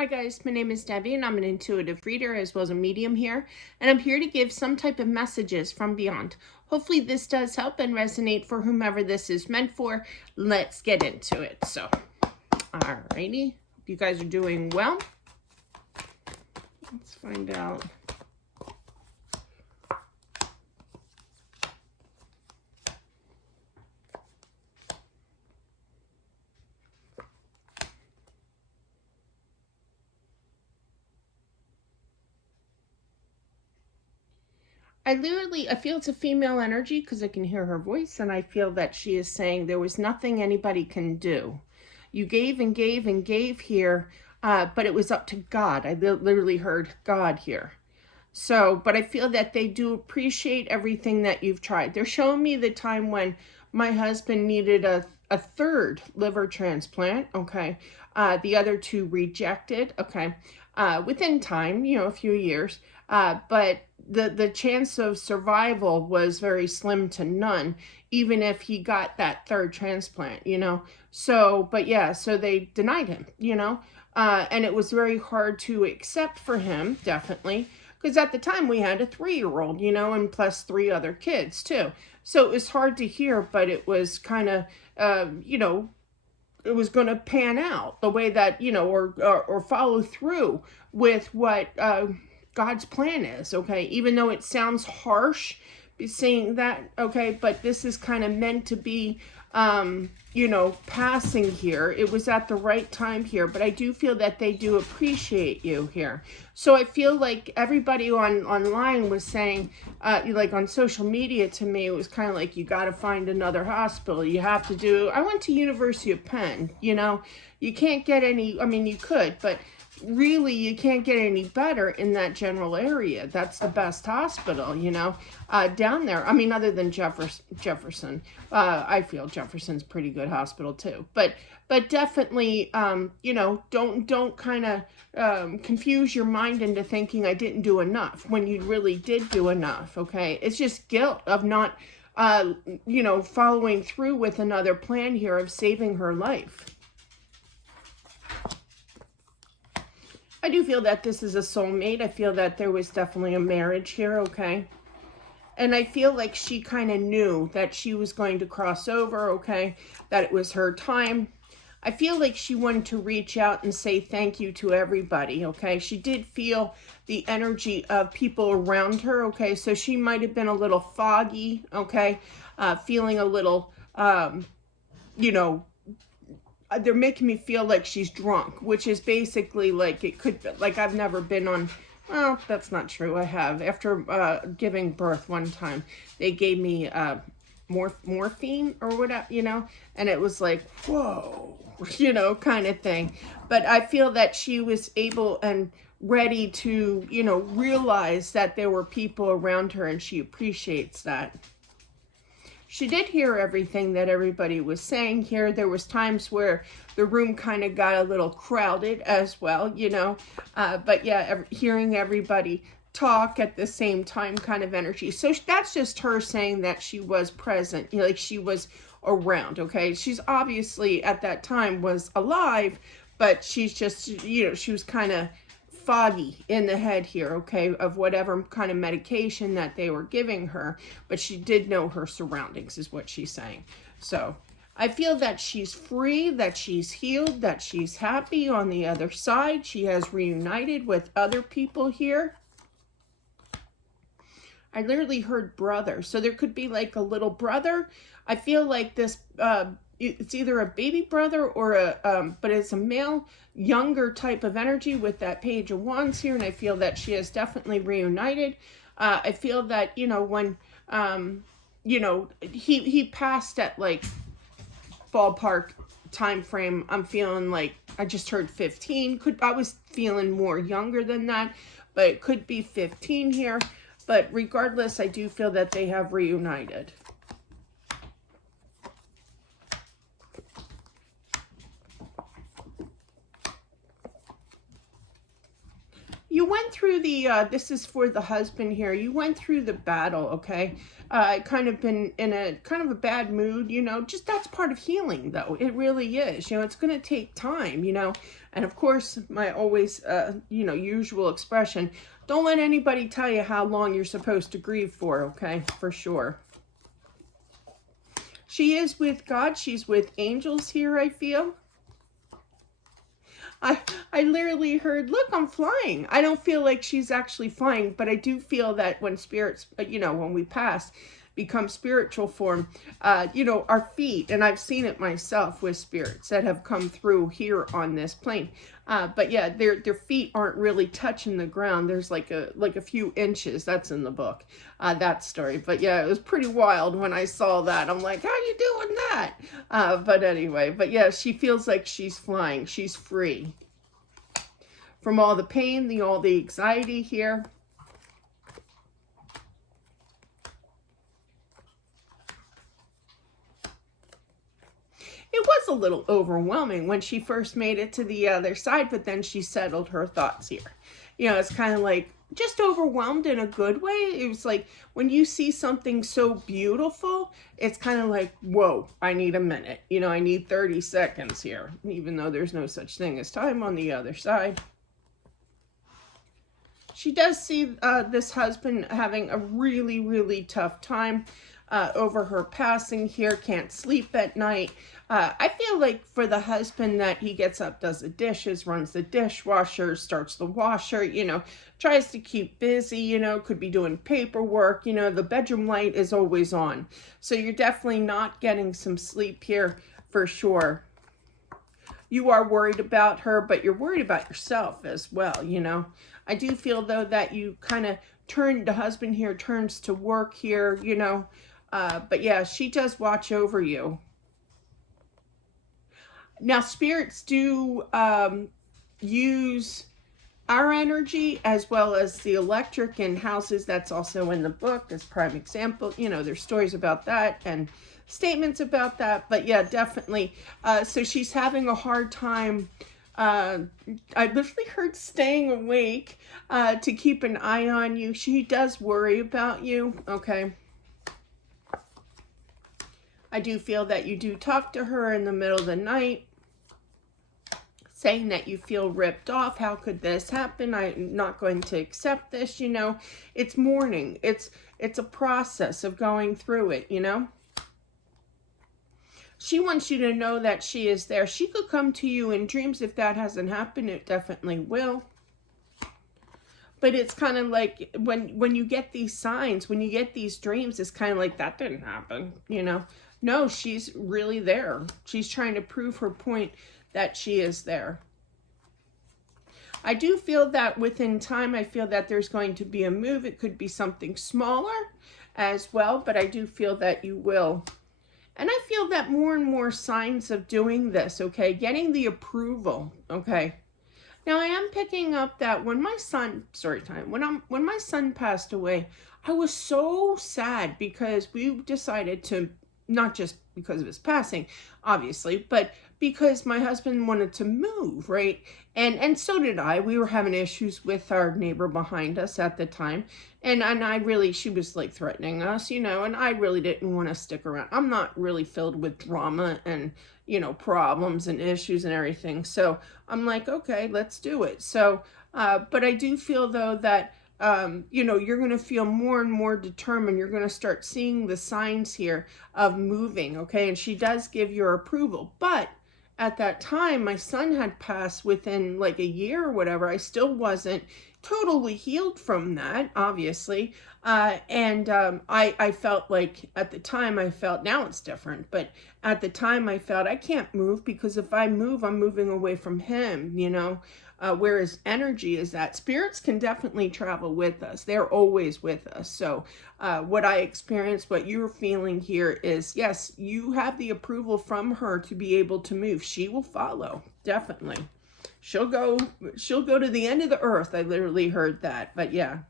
Hi guys, my name is Debbie and I'm an intuitive reader as well as a medium here, and I'm here to give some type of messages from beyond. Hopefully this does help and resonate for whomever this is meant for. Let's get into it. So, alrighty, hope you guys are doing well. Let's find out. I feel it's a female energy because I can hear her voice, and I feel that she is saying there was nothing anybody can do. You gave and gave and gave here, but it was up to God. I literally heard God here. So, but I feel that they do appreciate everything that you've tried. They're showing me the time when my husband needed a third liver transplant, okay? The other two rejected, okay? Within time, a few years. But the chance of survival was very slim to none, even if he got that third transplant, So, but yeah, so they denied him, and it was very hard to accept for him, definitely, because at the time we had a 3-year-old, and plus 3 other kids too. So it was hard to hear, but it was kind of, it was going to pan out the way that, or follow through with what God's plan is, okay? Even though it sounds harsh saying that, okay, but this is kind of meant to be, passing here. It was at the right time here, but I do feel that they do appreciate you here. So I feel like everybody online was saying, like on social media to me, it was kind of like, you got to find another hospital. You have to do, I went to University of Penn, you can't get any, I mean, you could, but really you can't get any better in that general area. That's the best hospital, down there. I mean, other than Jefferson. I feel Jefferson's pretty good hospital too, but definitely, don't kind of confuse your mind into thinking I didn't do enough when you really did do enough. Okay, it's just guilt of not following through with another plan here of saving her life. I do feel that this is a soulmate. I feel that there was definitely a marriage here, okay? And I feel like she kind of knew that she was going to cross over, okay? That it was her time. I feel like she wanted to reach out and say thank you to everybody, okay? She did feel the energy of people around her, okay? So she might have been a little foggy, okay? Feeling a little, they're making me feel like she's drunk, which is basically like it could, like I've never been on, well, that's not true. I have. After giving birth one time, they gave me morphine or whatever, and it was like, whoa, kind of thing. But I feel that she was able and ready to, realize that there were people around her, and she appreciates that. She did hear everything that everybody was saying here. There was times where the room kind of got a little crowded as well, but yeah, hearing everybody talk at the same time kind of energy. So that's just her saying that she was present, like she was around, okay? She's obviously at that time was alive, but she's just, she was kind of foggy in the head here, okay, of whatever kind of medication that they were giving her, but she did know her surroundings is what she's saying. So I feel that she's free, that she's healed, that she's happy on the other side. She has reunited with other people here. I literally heard brother, so there could be like a little brother. I feel like this it's either a baby brother or but it's a male, younger type of energy with that Page of Wands here, and I feel that she has definitely reunited. I feel that, when, he passed at like ballpark time frame, I'm feeling like, I just heard 15. I was feeling more younger than that, but it could be 15 here. But regardless, I do feel that they have reunited. You went through the, this is for the husband here, you went through the battle, okay? kind of been in a kind of a bad mood, you know. Just that's part of healing, though. It really is. You know, it's going to take time, you know. And of course, my always, you know, usual expression, don't let anybody tell you how long you're supposed to grieve for, okay? For sure. She is with God. She's with angels here, I feel. I literally heard, look, I'm flying. I don't feel like she's actually flying, but I do feel that when spirits, you know, when we pass, become spiritual form, you know, our feet, and I've seen it myself with spirits that have come through here on this plane. But yeah, their feet aren't really touching the ground. There's like a few inches. That's in the book, that story. But yeah, it was pretty wild when I saw that. I'm like, how you doing that? But anyway, but yeah, she feels like she's flying. She's free from all the pain, all the anxiety here. It was a little overwhelming when she first made it to the other side, but then she settled her thoughts here. You know, it's kind of like just overwhelmed in a good way. It was like when you see something so beautiful, it's kind of like, whoa, I need a minute. You know, I need 30 seconds here, even though there's no such thing as time on the other side. She does see this husband having a really, really tough time over her passing here, can't sleep at night. I feel like for the husband that he gets up, does the dishes, runs the dishwasher, starts the washer, you know, tries to keep busy, you know, could be doing paperwork, you know, the bedroom light is always on. So you're definitely not getting some sleep here for sure. You are worried about her, but you're worried about yourself as well, you know. I do feel, though, that you kind of the husband here turns to work here, you know. But yeah, she does watch over you. Now, spirits do use our energy as well as the electric in houses. That's also in the book as prime example. You know, there's stories about that and statements about that. But yeah, definitely. So she's having a hard time. I literally heard staying awake to keep an eye on you. She does worry about you, okay? I do feel that you do talk to her in the middle of the night, saying that you feel ripped off. How could this happen? I'm not going to accept this, you know. It's mourning. It's a process of going through it, you know. She wants you to know that she is there. She could come to you in dreams. If that hasn't happened, it definitely will. But it's kind of like when you get these signs, when you get these dreams, it's kind of like that didn't happen, you know. No, she's really there. She's trying to prove her point that she is there. I do feel that within time, I feel that there's going to be a move. It could be something smaller as well, but I do feel that you will. And I feel that more and more signs of doing this, okay, getting the approval, okay. Now I am picking up that when my son, when my son passed away, I was so sad because we decided to, not just because of his passing, obviously, but because my husband wanted to move, right? And so did I. We were having issues with our neighbor behind us at the time. And I really, she was like threatening us, you know, and I really didn't want to stick around. I'm not really filled with drama and, you know, problems and issues and everything. So I'm like, okay, let's do it. So, but I do feel though that, you know, you're going to feel more and more determined. You're going to start seeing the signs here of moving, okay? And she does give your approval. But at that time, my son had passed within like a year or whatever. I still wasn't totally healed from that, obviously. I felt like at the time I felt, now it's different, but at the time I felt I can't move because if I move, I'm moving away from him, you know. Whereas energy is that spirits can definitely travel with us. They're always with us. So what I experienced, what you're feeling here is, yes, you have the approval from her to be able to move. She will follow, definitely. She'll go to the end of the earth. I literally heard that, but yeah.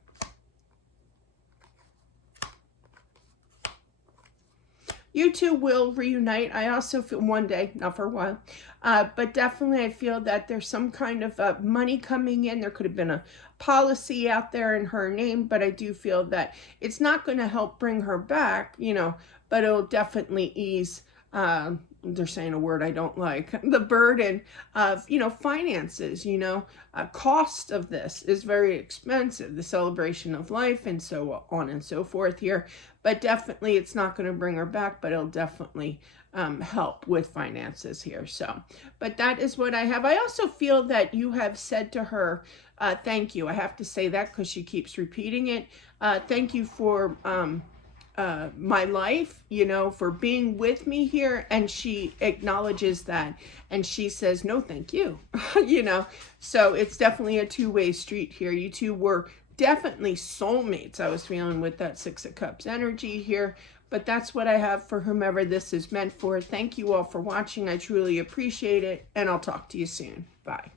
you two will reunite. I also feel one day, not for a while, but definitely I feel that there's some kind of money coming in. There could have been a policy out there in her name, but I do feel that it's not going to help bring her back, you know, but it'll definitely ease, they're saying a word I don't like, the burden of, you know, finances, you know, cost of this is very expensive, the celebration of life and so on and so forth here, but definitely it's not going to bring her back, but it'll definitely help with finances here. So, but that is what I have. I also feel that you have said to her, thank you. I have to say that because she keeps repeating it. Thank you for my life, you know, for being with me here. And she acknowledges that. And she says, no, thank you, you know. So it's definitely a two-way street here. You two were definitely soulmates. I was feeling with that Six of Cups energy here. But that's what I have for whomever this is meant for. Thank you all for watching. I truly appreciate it. And I'll talk to you soon. Bye.